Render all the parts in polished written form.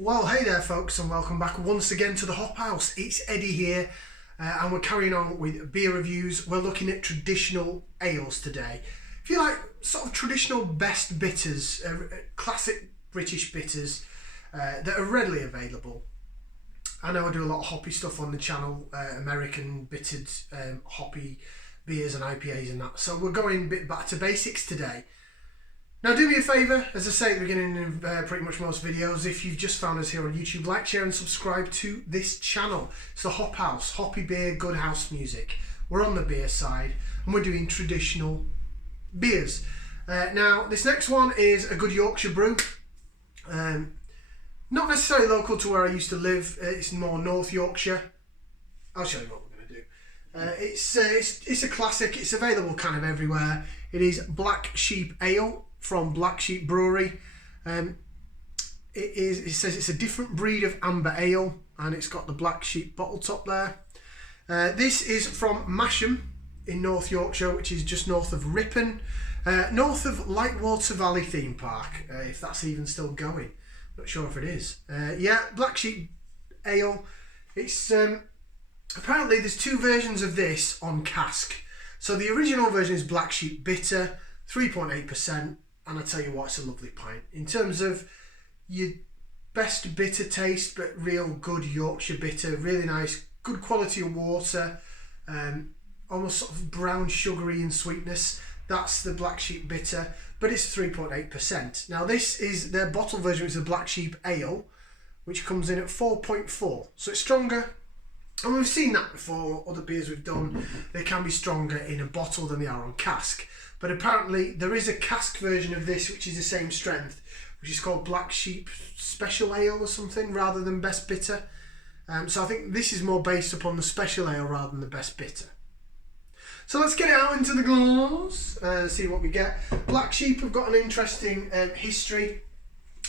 Well, hey there folks, and welcome back once again to the Hop House. It's Eddie here, and we're carrying on with beer reviews. We're looking at traditional ales today. If you like sort of traditional best bitters, classic British bitters that are readily available. I know I do a lot of hoppy stuff on the channel, American bittered hoppy beers and IPAs and that. So we're going a bit back to basics today. Now do me a favour, as I say at the beginning of pretty much most videos, if you've just found us here on YouTube, like, share and subscribe to this channel. It's the Hop House, hoppy beer, good house music. We're on the beer side and we're doing traditional beers. Now this next one is a good Yorkshire brew. Not necessarily local to where I used to live, it's more North Yorkshire. I'll show you what we're going to do. It's a classic, it's available kind of everywhere. It is Black Sheep Ale from Black Sheep Brewery. It says it's a different breed of amber ale, and it's got the Black Sheep bottle top there. This is from Masham in North Yorkshire, which is just north of Ripon, north of Lightwater Valley theme park, if that's even still going. Not sure if it is. Yeah, Black Sheep Ale. It's apparently there's two versions of this on cask. So the original version is Black Sheep Bitter, 3.8%, and I tell you what, it's a lovely pint. In terms of your best bitter taste, but real good Yorkshire bitter, really nice, good quality of water, almost sort of brown sugary in sweetness. That's the Black Sheep Bitter, but it's 3.8%. Now this is their bottle version, which is a Black Sheep Ale, which comes in at 4.4, so it's stronger. And we've seen that before, other beers we've done, they can be stronger in a bottle than they are on cask. But apparently there is a cask version of this which is the same strength, which is called Black Sheep Special Ale or something, rather than Best Bitter. So I think this is more based upon the Special Ale rather than the Best Bitter. So let's get it out into the glass, see what we get. Black Sheep have got an interesting history.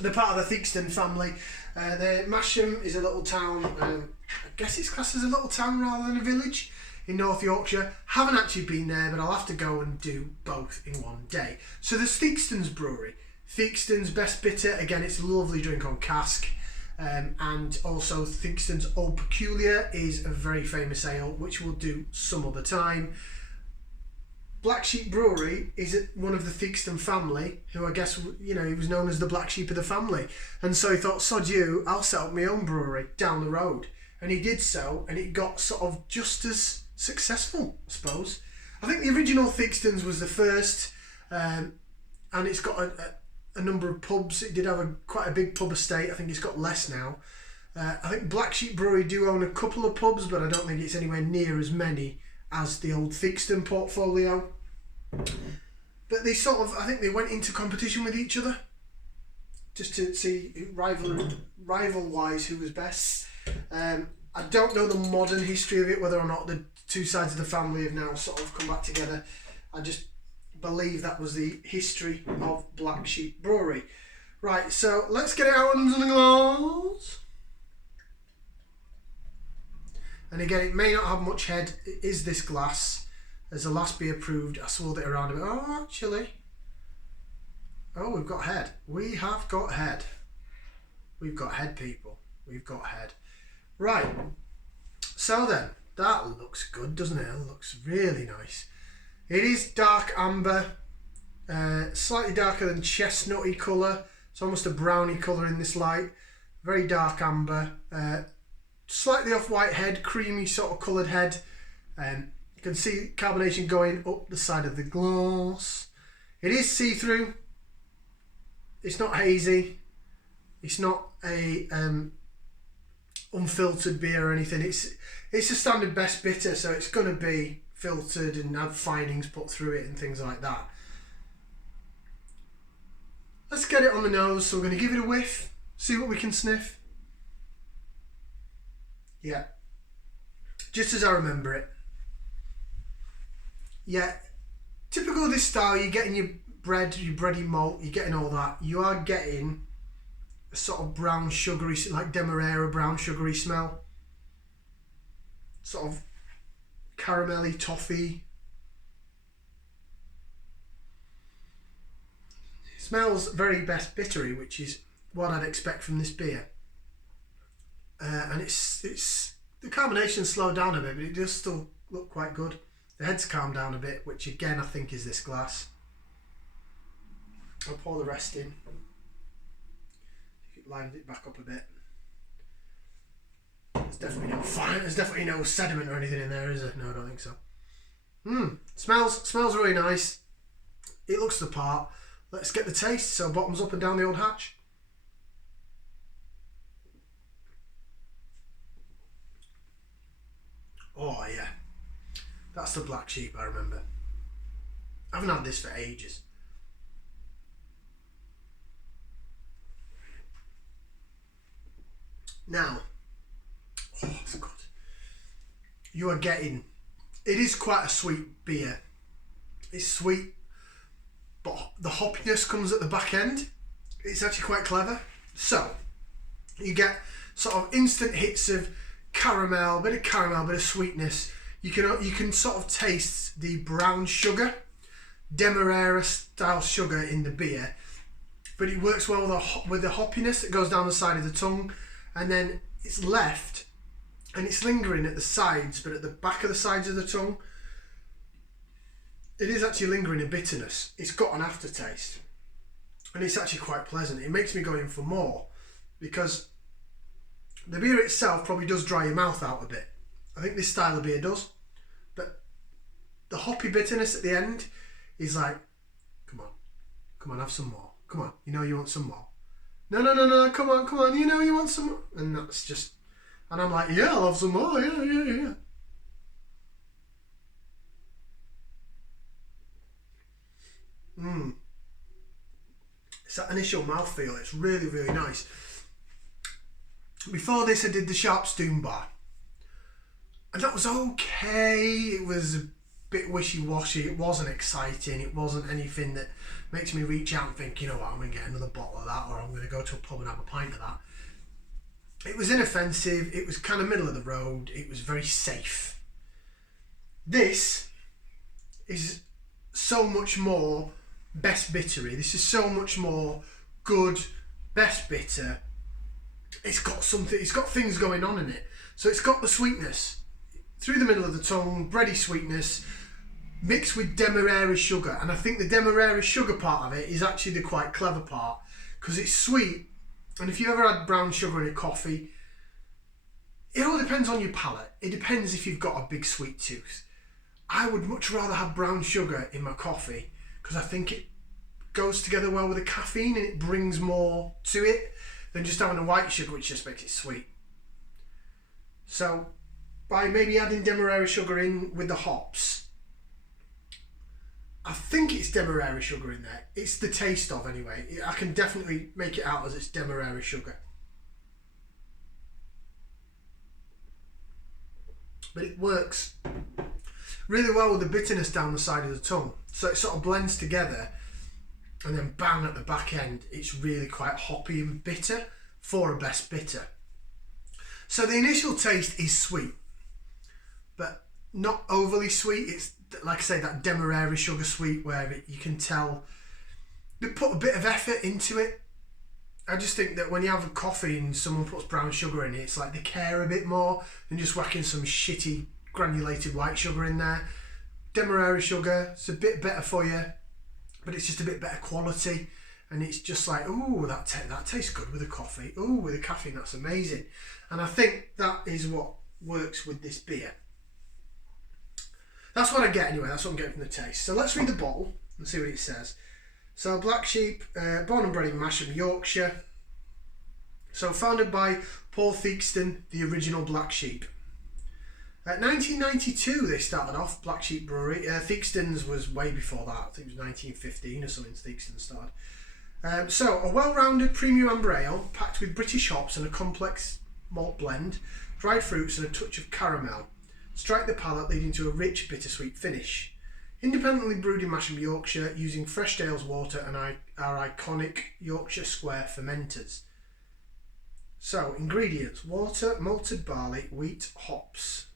They're part of the Theakston family. Masham is a little town, I guess it's classed as a little town rather than a village in North Yorkshire. Haven't actually been there, but I'll have to go and do both in one day. So there's Theakston's Brewery. Theakston's Best Bitter, again it's a lovely drink on cask. And also Theakston's Old Peculiar is a very famous ale, which we'll do some other time. Black Sheep Brewery is one of the Theakston family, who I guess, you know, he was known as the Black Sheep of the family. And so he thought, sod you, I'll set up my own brewery down the road. And he did so, and it got sort of just as successful, I suppose. I think the original Theakston's was the first, and it's got a number of pubs. It did have quite a big pub estate. I think it's got less now. I think Black Sheep Brewery do own a couple of pubs, but I don't think it's anywhere near as many as the old Theakston portfolio. But they sort of, I think they went into competition with each other just to see rival-wise who was best. I don't know the modern history of it, whether or not the two sides of the family have now sort of come back together. I just believe that was the history of Black Sheep Brewery. Right, so let's get it out into the glass. And again, it may not have much head. It is this glass. As the last beer proved, I swirled it around a bit. Oh, actually. Oh, we've got head. We have got head. We've got head, people. We've got head. Right. So then, that looks good, doesn't it? It looks really nice. It is dark amber. Slightly darker than chestnutty colour. It's almost a browny colour in this light. Very dark amber. Slightly off-white head, creamy sort of coloured head. You can see carbonation going up the side of the glass. It is see-through. It's not hazy. It's not a unfiltered beer or anything. It's a standard Best Bitter, so it's going to be filtered and have finings put through it and things like that. Let's get it on the nose. So we're going to give it a whiff, see what we can sniff. Yeah, just as I remember it. Yeah, typical of this style, you're getting your bread, your bready malt, you're getting all that. You are getting a sort of brown sugary, like Demerara brown sugary smell. Sort of caramelly, toffee. It smells very Best Bittery, which is what I'd expect from this beer. and it's the carbonation slowed down a bit, but it does still look quite good. The head's calmed down a bit, which again I think is this glass. I'll pour the rest in. Lined it back up a bit. There's definitely no fire. There's definitely no sediment or anything in there, is there? No, I don't think so. Smells really nice. It looks the part. Let's get the taste. So bottoms up and down the old hatch. Oh yeah, that's the Black Sheep I remember. I haven't had this for ages. Now, oh, it's good. You are getting, it is quite a sweet beer. It's sweet, but the hoppiness comes at the back end. It's actually quite clever. So, you get sort of instant hits of caramel, bit of sweetness. You can sort of taste the brown sugar, Demerara style sugar in the beer, but it works well with the hoppiness that goes down the side of the tongue. And then it's left and it's lingering at the sides, but at the back of the sides of the tongue, it is actually lingering a bitterness. It's got an aftertaste and it's actually quite pleasant. It makes me go in for more because the beer itself probably does dry your mouth out a bit. I think this style of beer does, but the hoppy bitterness at the end is like, come on, have some more. Come on, you know you want some more. No, come on, you know you want some more. And that's just, and I'm like, yeah, I'll have some more, yeah. It's that initial mouthfeel, it's really, really nice. Before this I did the Sharp Stoom Bar, and that was okay. It was a bit wishy-washy, it wasn't exciting, it wasn't anything that makes me reach out and think, you know what, I'm going to get another bottle of that, or I'm going to go to a pub and have a pint of that. It was inoffensive, it was kind of middle of the road, it was very safe. This is so much more best bittery. This is so much more good best bitter. It's got something, it's got things going on in it. So it's got the sweetness through the middle of the tongue, bready sweetness, mixed with Demerara sugar. And I think the Demerara sugar part of it is actually the quite clever part, because it's sweet. And if you ever had brown sugar in a coffee, it all depends on your palate. It depends if you've got a big sweet tooth. I would much rather have brown sugar in my coffee because I think it goes together well with the caffeine and it brings more to it than just having a white sugar, which just makes it sweet. So by maybe adding Demerara sugar in with the hops, I think it's Demerara sugar in there. It's the taste of, anyway. I can definitely make it out as it's Demerara sugar. But it works really well with the bitterness down the side of the tongue. So it sort of blends together, and then bang at the back end, it's really quite hoppy and bitter for a best bitter. So the initial taste is sweet, but not overly sweet. It's, like I say, that Demerara sugar sweet where you can tell they put a bit of effort into it. I just think that when you have a coffee and someone puts brown sugar in it, it's like they care a bit more than just whacking some shitty granulated white sugar in there. Demerara sugar, it's a bit better for you, but it's just a bit better quality, and it's just like, ooh, that tastes good with a coffee. Ooh, with a caffeine, that's amazing. And I think that is what works with this beer. That's what I get anyway, that's what I'm getting from the taste. So let's read the bottle and see what it says. So Black Sheep, born and bred in Masham, Yorkshire. So founded by Paul Theakston, the original Black Sheep. 1992 they started off, Black Sheep Brewery. Theakston's was way before that, I think it was 1915 or something Theakston started. So a well-rounded premium amber ale, packed with British hops and a complex malt blend, dried fruits and a touch of caramel. Strike the palate, leading to a rich, bittersweet finish. Independently brewed in Masham, Yorkshire, using fresh Dales water and our iconic Yorkshire Square fermenters. So, ingredients: water, malted barley, wheat, hops.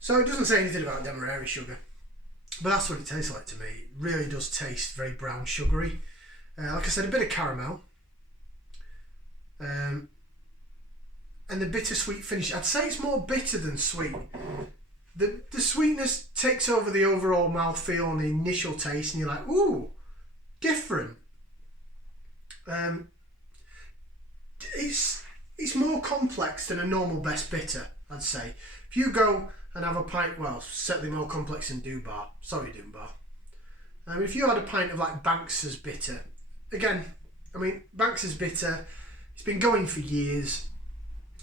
So it doesn't say anything about Demerara sugar, but that's what it tastes like to me. It really does taste very brown sugary. Like I said, a bit of caramel. and the bittersweet finish. I'd say it's more bitter than sweet. The sweetness takes over the overall mouthfeel and the initial taste, and you're like, ooh, different. It's more complex than a normal best bitter, I'd say. If you go and have a pint, well, certainly more complex than Doombar. Sorry, Doombar. If you had a pint of like Banks's bitter, again, I mean, Banks's bitter, it's been going for years.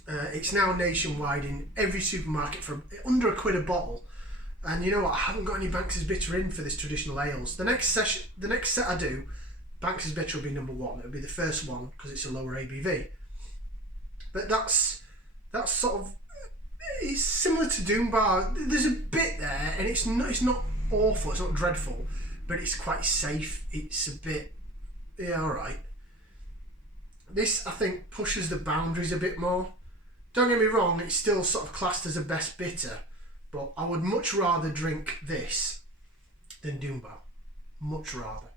It's now nationwide in every supermarket for under £1 a bottle. And you know what? I haven't got any Banks's bitter in for this traditional ales. The next set I do, Banks's bitter will be number 1. It'll be the first one because it's a lower ABV. But that's sort of, it's similar to Doombar. There's a bit there, and it's not awful. It's not dreadful, but it's quite safe. It's a bit, yeah, all right. This, I think, pushes the boundaries a bit more. Don't get me wrong, it's still sort of classed as a best bitter, but I would much rather drink this than Doombar. Much rather.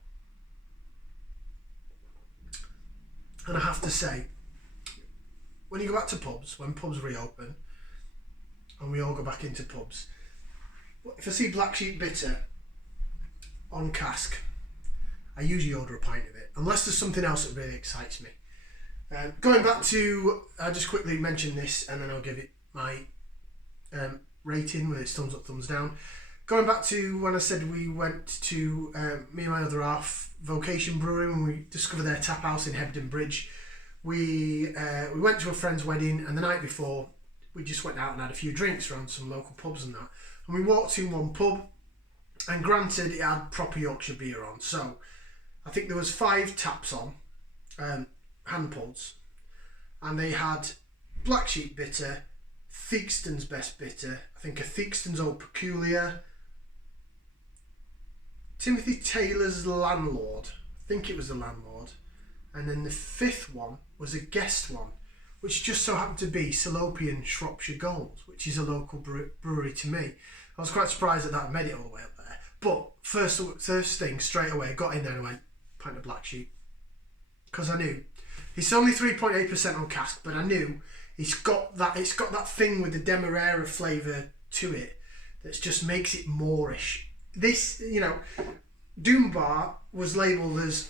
And I have to say, when you go back to pubs, when pubs reopen, and we all go back into pubs, if I see Black Sheep Bitter on cask, I usually order a pint of it, unless there's something else that really excites me. Going back to, I'll just quickly mention this and then I'll give it my rating, whether it's thumbs up, thumbs down. Going back to when I said we went to, me and my other half, Vocation Brewery, when we discovered their tap house in Hebden Bridge. We went to a friend's wedding, and the night before we just went out and had a few drinks around some local pubs and that. And we walked in one pub, and granted it had proper Yorkshire beer on, so I think there was 5 taps on, hand pulls, and they had Black Sheep Bitter, Theakston's Best Bitter, I think a Theakston's Old Peculiar, Timothy Taylor's Landlord, I think it was the Landlord, and then the 5th one was a guest one, which just so happened to be Salopian Shropshire Gold, which is a local brewery to me. I was quite surprised that that made it all the way up there. But first thing, straight away, got in there and went, pint of Black Sheep. Because I knew. It's only 3.8% on cask, but I knew it's got that thing with the Demerara flavour to it that just makes it moreish. This, you know, Doombar was labelled as,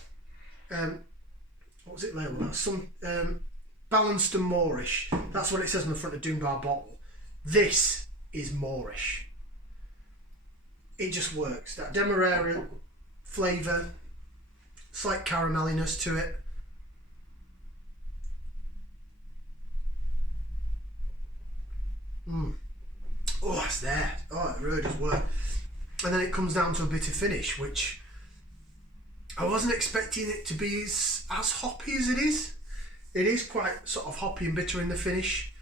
what was it labelled as? Some balanced and moreish. That's what it says on the front of Doombar bottle. This is moreish. It just works. That Demerara flavour, slight caramelliness to it. Oh, it's there. Oh, it really does work. And then it comes down to a bitter finish, which I wasn't expecting it to be as hoppy as it is. It is quite sort of hoppy and bitter in the finish.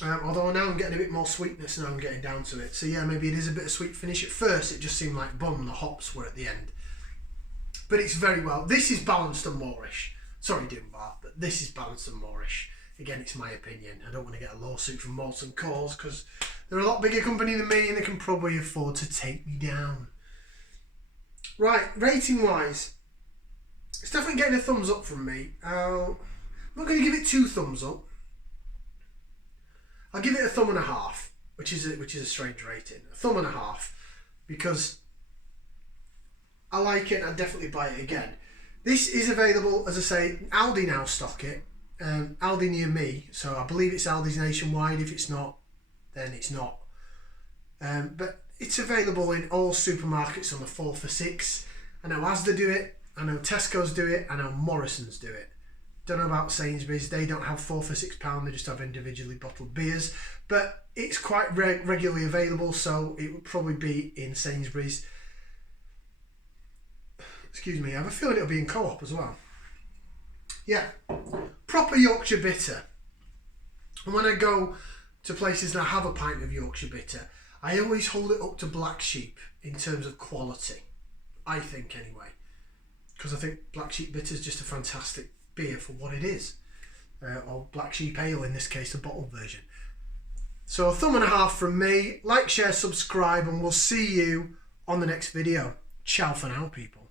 Although now I'm getting a bit more sweetness now I'm getting down to it. So yeah, maybe it is a bit of sweet finish. At first it just seemed like the hops were at the end. But it's very well. This is balanced and moreish. Sorry, Doombar, but this is balanced and moreish. Again, it's my opinion. I don't want to get a lawsuit from Molson Coors because they're a lot bigger company than me and they can probably afford to take me down. Right, rating wise, it's definitely getting a thumbs up from me. I'm not going to give it 2 thumbs up. I'll give it a 1.5, which is a strange rating. A 1.5 because I like it and I'd definitely buy it again. This is available, as I say, Aldi now stock it. Aldi near me, so I believe it's Aldi's nationwide. If it's not, then it's not. But it's available in all supermarkets on the 4 for £6. I know Asda do it, I know Tesco's do it, I know Morrison's do it. Don't know about Sainsbury's, they don't have 4 for £6, they just have individually bottled beers. But it's quite regularly available, so it would probably be in Sainsbury's. Excuse me, I have a feeling it'll be in Co-op as well. Yeah, proper Yorkshire bitter. And when I go to places and I have a pint of Yorkshire bitter, I always hold it up to Black Sheep in terms of quality. I think anyway. Because I think Black Sheep bitter is just a fantastic beer for what it is. Or Black Sheep Ale in this case, the bottled version. So a 1.5 from me. Like, share, subscribe, and we'll see you on the next video. Ciao for now, people.